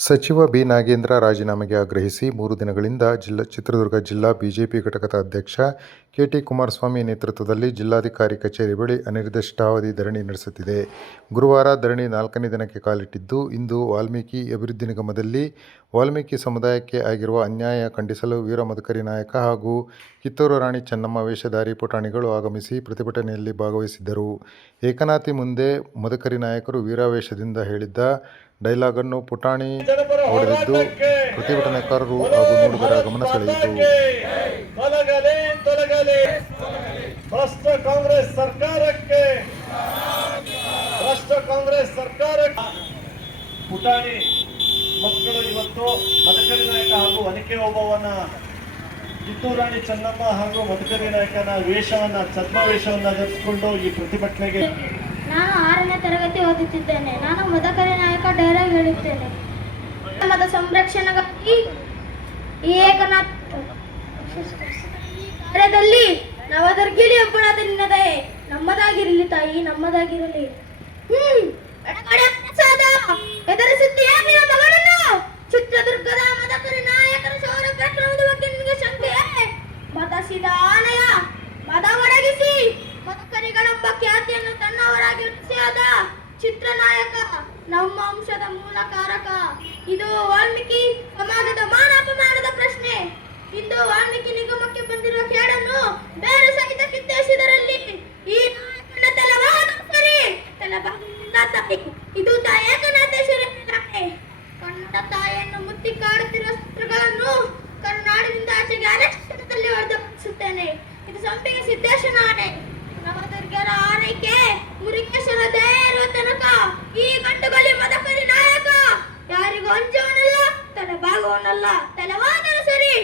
ಸಚಿವ ಬಿ. ನಾಗೇಂದ್ರ ರಾಜೀನಾಮೆಗೆ ಆಗ್ರಹಿಸಿ 3 ದಿನಗಳಿಂದ ಚಿತ್ರದುರ್ಗ ಜಿಲ್ಲಾ ಬಿಜೆಪಿ ಘಟಕದ ಅಧ್ಯಕ್ಷ ಕೆ. ಟಿ. ಕುಮಾರಸ್ವಾಮಿ ನೇತೃತ್ವದಲ್ಲಿ ಜಿಲ್ಲಾಧಿಕಾರಿ ಕಚೇರಿ ಬಳಿ ಅನಿರ್ದಿಷ್ಟಾವಧಿ ಧರಣಿ ನಡೆಸುತ್ತಿದೆ. ಗುರುವಾರ ಧರಣಿ 4ನೇ ದಿನಕ್ಕೆ ಕಾಲಿಟ್ಟಿದ್ದು, ಇಂದು ವಾಲ್ಮೀಕಿ ಅಭಿವೃದ್ಧಿ ನಿಗಮದಲ್ಲಿ ವಾಲ್ಮೀಕಿ ಸಮುದಾಯಕ್ಕೆ ಆಗಿರುವ ಅನ್ಯಾಯ ಖಂಡಿಸಲು ವೀರ ಮದಕರಿ ನಾಯಕ ಹಾಗೂ ಕಿತ್ತೂರು ರಾಣಿ ಚೆನ್ನಮ್ಮ ವೇಷಧಾರಿ ಪುಟಾಣಿಗಳು ಆಗಮಿಸಿ ಪ್ರತಿಭಟನೆಯಲ್ಲಿ ಭಾಗವಹಿಸಿದ್ದರು. ಏಕನಾಥಿ ಮುಂದೆ ಮದಕರಿ ನಾಯಕರು ವೀರಾವೇಶದಿಂದ ಹೇಳಿದ್ದ ಡೈಲಾಗನ್ನು ಪುಟಾಣಿ ಹೊಡೆದಿದ್ದು ಪ್ರತಿಭಟನಾಕಾರರು ಹಾಗೂ ನೋಡುಗರ ಗಮನ ಸೆಳೆಯಿತು. ಭ್ರಷ್ಟ ಕಾಂಗ್ರೆಸ್ ಸರ್ಕಾರಕ್ಕೆ ಪುಟಾಣಿ ಮಕ್ಕಳು ಇವತ್ತು ಮದಕರಿ ನಾಯಕ ಹಾಗೂ ಒನಕೆ ಓಬವ್ವನ ಕಿತ್ತೂರು ರಾಣಿ ಚೆನ್ನಮ್ಮ ಹಾಗೂ ಮದಕರಿ ನಾಯಕನ ಛದ್ಮವೇಷವನ್ನ ಧರಿಸಿಕೊಂಡು ಈ ಪ್ರತಿಭಟನೆಗೆ. ನಾನು 6ನೇ ತರಗತಿ ಓದುತ್ತಿದ್ದೇನೆ. ನಾನು ಮದಕರಿ ನಾಯಕ ಡೈಲಾಗ್ ಹೇಳುತ್ತೇನೆ. ಧರ್ಮದ ಸಂರಕ್ಷಣೆಗಾಗಿ ಈ ಏಕನಾಥ ಕಾರ್ಯದಲ್ಲಿ ನವದುರ್ಗಿಲಿ ಹಬ್ಬಣದ ನಿನ್ನದೇ ನಮ್ಮದಾಗಿರಲಿ ತಾಯಿ, ನಮ್ಮದಾಗಿರಲಿ. ಎದುರಿಸುತ್ತೀಯ ನಿನ್ನ ಮಗಳನ್ನು? ಚಿತ್ರದುರ್ಗದ ಮದಕರಿ ನಾಯಕರ ಶೌರ್ಯ ಪ್ರಕರಣದ ಬಗ್ಗೆ ನಿನಗೆ ಶಂಕೆ? ಮತಸಿದ ಆನೆಯ ಮದ ಒಡಗಿಸಿ ಮದಕರಿಗಳೆಂಬ ಖ್ಯಾತಿಯನ್ನು ತನ್ನವರಾಗಿ ಉಳಿಸಿದ ಚಿತ್ರನಾಯಕ ನಮ್ಮ ವಂಶದ ಮೂಲಕಾರಕ. ಇದು ವಾಲ್ಮೀಕಿ ಸಮಾಜದ ಮಾನಾಪಮಾನದ ಪ್ರಶ್ನೆ. ಇಂದು ವಾಲ್ಮೀಕಿ ನಿಗಮಕ್ಕೆ ಬಂದಿರುವ ಕೇಡನ್ನು ಬೇರೆ ಸಹಿತ ಕಿತ್ತೇಸಿದರಲ್ಲಿ ಈ ನಾಯಕನ ತಲೆವಾದ ಸರಿ ತಲೆಬಾಗಿಲಿಂದ ತಾಯಿ. ಇದು ಏಕನಾಥೇಶ್ವರಿ ನಾಡೆ. ಕನ್ನಡ ತಾಯಿಯನ್ನು ಮುತ್ತಿ ಕಾಡುತ್ತಿರುವ ಶತ್ರುಗಳನ್ನು ಕರುನಾಡಿನಿಂದ ಆಚೆಗೆ ಅರಕ್ಷಣದಲ್ಲಿ ಹೊಡೆದುಸುತ್ತೇನೆ. ಇದು ಸಂಪಿಗೆ ಸಿದ್ದೇಶನ ಆಣೆ. ನವದುರ್ಗರ ಆರೈಕೆ ಮುರುಗೇಶ್ವರ ದಯೆ ಇರುವ ತನಕ ಈ ಗಂಡುಗಲಿ ಮದಕರಿ ನಾಯಕ ಯಾರಿಗೂ ಅಂಜವನಲ್ಲ, ತಲೆಬಾಗುವನಲ್ಲ. ತಲೆವಾದರೂ ಸರಿ